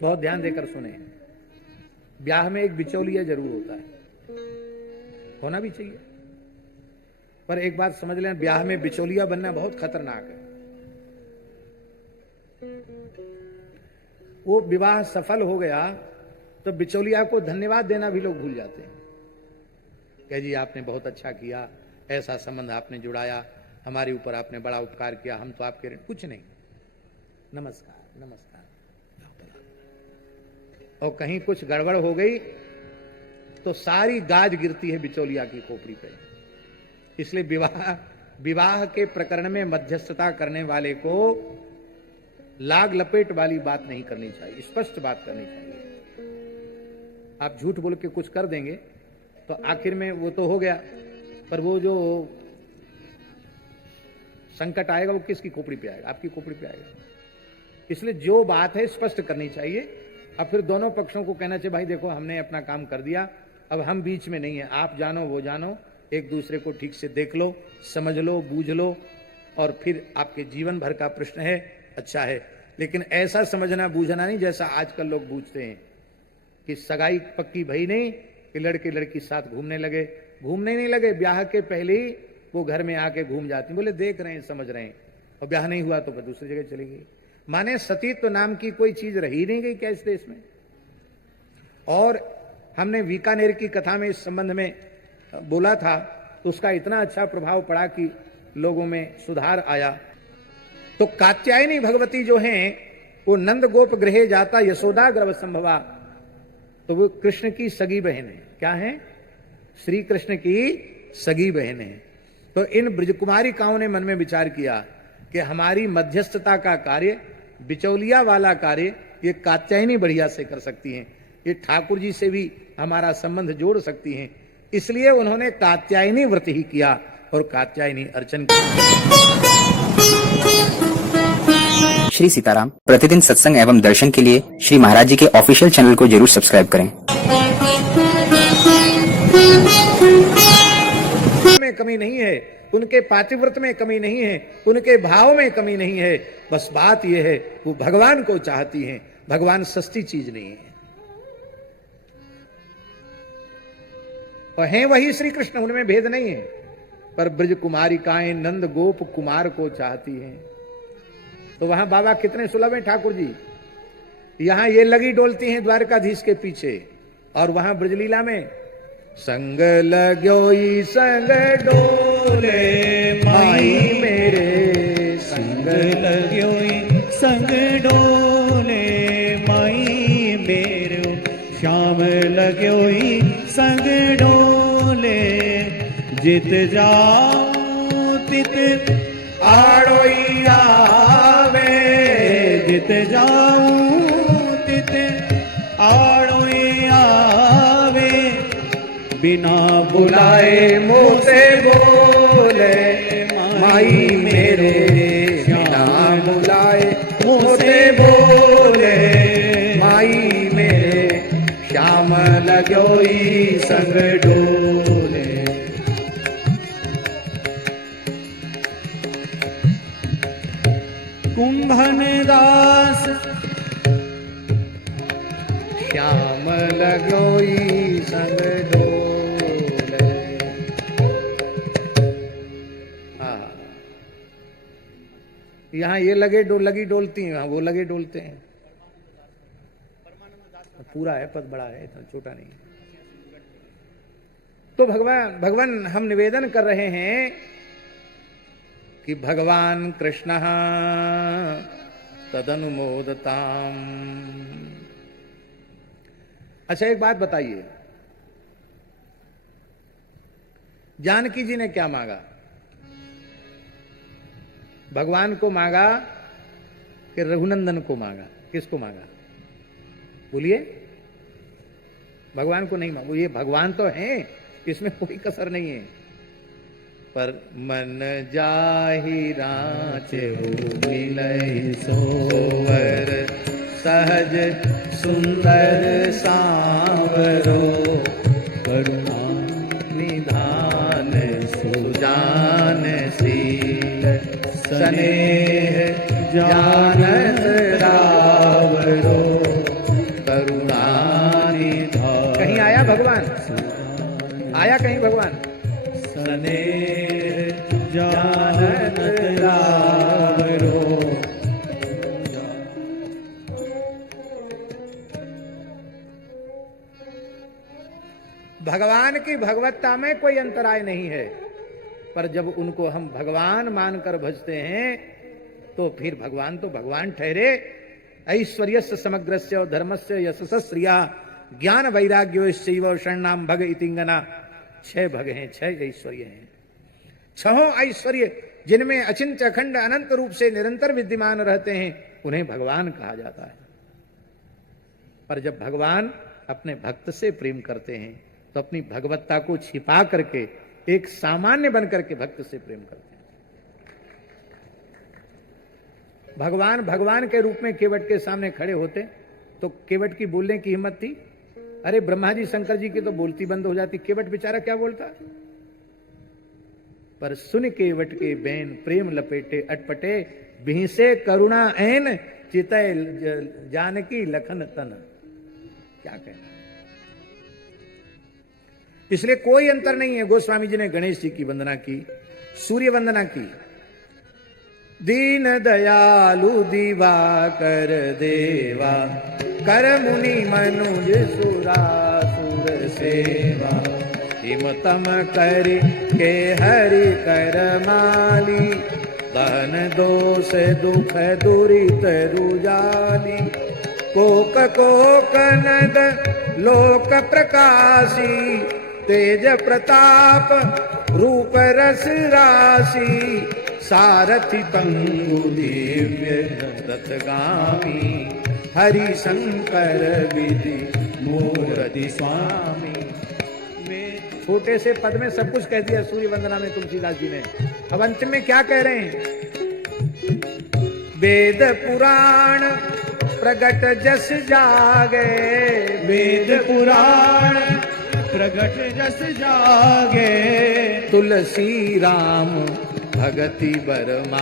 बहुत ध्यान देकर सुने। ब्याह में एक बिचौलिया जरूर होता है, होना भी चाहिए, पर एक बात समझ लें, ब्याह में बिचौलिया बनना बहुत खतरनाक है। वो विवाह सफल हो गया तो बिचौलिया को धन्यवाद देना भी लोग भूल जाते हैं। कह जी आपने बहुत अच्छा किया, ऐसा संबंध आपने जुड़ाया, हमारे ऊपर आपने बड़ा उपकार किया, हम तो आपके कुछ नहीं, नमस्कार नमस्कार। और कहीं कुछ गड़बड़ हो गई तो सारी गाज गिरती है बिचौलिया की खोपड़ी पे। इसलिए विवाह के प्रकरण में मध्यस्थता करने वाले को लाग लपेट वाली बात नहीं करनी चाहिए, स्पष्ट बात करनी चाहिए। आप झूठ बोल के कुछ कर देंगे तो आखिर में वो तो हो गया, पर वो जो संकट आएगा वो किसकी खोपड़ी पे आएगा? आपकी खोपड़ी पे आएगा। इसलिए जो बात है स्पष्ट करनी चाहिए, अब फिर दोनों पक्षों को कहना चाहिए भाई देखो हमने अपना काम कर दिया, अब हम बीच में नहीं है, आप जानो वो जानो, एक दूसरे को ठीक से देख लो, समझ लो, बूझ लो, और फिर आपके जीवन भर का प्रश्न है, अच्छा है। लेकिन ऐसा समझना बूझना नहीं जैसा आजकल लोग बूझते हैं कि सगाई पक्की भई नहीं कि लड़के लड़की साथ घूमने लगे। घूमने नहीं लगे, ब्याह के पहले ही वो घर में आके घूम जाती, बोले देख रहे हैं समझ रहे हैं, और ब्याह नहीं हुआ तो फिर दूसरी जगह चली गई। माने सतीत्व नाम की कोई चीज रही नहीं गई क्या इस देश में? और हमने बीकानेर की कथा में इस संबंध में बोला था तो उसका इतना अच्छा प्रभाव पड़ा कि लोगों में सुधार आया। तो कात्यायनी भगवती जो हैं वो नंद गोप गृहे जाता यशोदा गर्भ संभवा, तो वो कृष्ण की सगी बहन है। क्या है? श्री कृष्ण की सगी बहन है। तो इन ब्रजकुमारिकाओं ने मन में विचार किया कि हमारी मध्यस्थता का कार्य, बिचौलिया वाला कार्य, ये कात्यायनी बढ़िया से कर सकती हैं, ये ठाकुर जी से भी हमारा संबंध जोड़ सकती हैं। इसलिए उन्होंने कात्यायनी व्रत ही किया और कात्यायनी अर्चन किया। श्री सीताराम प्रतिदिन सत्संग एवं दर्शन के लिए श्री महाराज जी के ऑफिशियल चैनल को जरूर सब्सक्राइब करें। में कमी नहीं है, उनके पातिव्रत में कमी नहीं है, उनके भाव में कमी नहीं है, बस बात यह है वो भगवान को चाहती हैं। भगवान सस्ती चीज नहीं है, और हैं वही श्री कृष्ण, उनमें भेद नहीं है। पर ब्रज कुमारिकाएं नंद गोप कुमार को चाहती हैं। तो वहां बाबा कितने सुलभ हैं ठाकुर जी। यहां ये लगी डोलती हैं द्वारकाधीश के पीछे, और वहां ब्रजलीला में संग लगोई संग डोले माई मेरे, संग लगोई संग डोले माई मेरे, श्याम लगोई संग डोले, जित जाऊं तित आड़ोई आवे, जित जाऊं तित आड़ोई आवे, बिना बुलाए मोसे बोले माई मेरे, बिना बुलाए मोसे बोले माई मेरे, श्याम लगोई संग डोले। कुंभन दास श्याम लगोई संग डोले। यहाँ ये लगी डोलती हैं, वहां वो लगे डोलते हैं। पूरा है, पद बड़ा है, इतना छोटा नहीं है। तो भगवान हम निवेदन कर रहे हैं कि भगवान कृष्ण तदनुमोदताम। अच्छा एक बात बताइए, जानकी जी ने क्या मांगा? भगवान को मांगा कि रघुनंदन को मांगा? किसको मांगा? बोलिए। भगवान को नहीं मांगा, ये भगवान तो हैं, इसमें कोई कसर नहीं है। पर मन जाहि रांचे मिलई सोवर, सहज सुंदर सांवरो, करुणा निधान सुजान शील, स्नेह जानत रावरो, आया कहीं भगवान? सनेह जानत रावरो। भगवान की भगवत्ता में कोई अंतराय नहीं है, पर जब उनको हम भगवान मानकर भजते हैं तो फिर भगवान तो भगवान ठहरे। ऐश्वर्यस्य समग्रस्य धर्मस्य यशस्य श्रिया ज्ञान वैराग्यो शैव शरणाम भग इतिंगना। 6 भग हैं, 6 ऐश्वर्य हैं। 6 ऐश्वर्य जिनमें अचिंत अखंड अनंत रूप से निरंतर विद्यमान रहते हैं, उन्हें भगवान कहा जाता है। पर जब भगवान अपने भक्त से प्रेम करते हैं तो अपनी भगवत्ता को छिपा करके एक सामान्य बन करके भक्त से प्रेम करते हैं। भगवान भगवान के रूप में केवट के सामने खड़े होते तो केवट की बोलने की हिम्मत थी? अरे ब्रह्मा जी शंकर जी की तो बोलती बंद हो जाती, केवट बेचारा क्या बोलता? पर सुन केवट के बैन प्रेम लपेटे अटपटे, भीसे करुणा ऐन चितय जानकी लखन तन। क्या कहना। इसलिए कोई अंतर नहीं है। गोस्वामी जी ने गणेश जी की वंदना की, सूर्य वंदना की। दीन दयालु दिवाकर देवा, कर मुनि मनुज सुरासुर सेवा। हिमतम कर के हरि कर माली, दहन दोष दुख दुरित रुजाली। कोक कोक नद लोक प्रकाशी, तेज प्रताप रूप रस राशि। सारथि पंगु दिव्य दत्तगामी, हरि शंकर विधि मूर्ति स्वामी। छोटे से पद में सब कुछ कह दिया सूर्य वंदना में तुलसीदास जी ने। अब अंत में क्या कह रहे हैं? वेद पुराण प्रगट जस जागे, वेद पुराण प्रगट जस जागे। तुलसी राम भगति बरमा।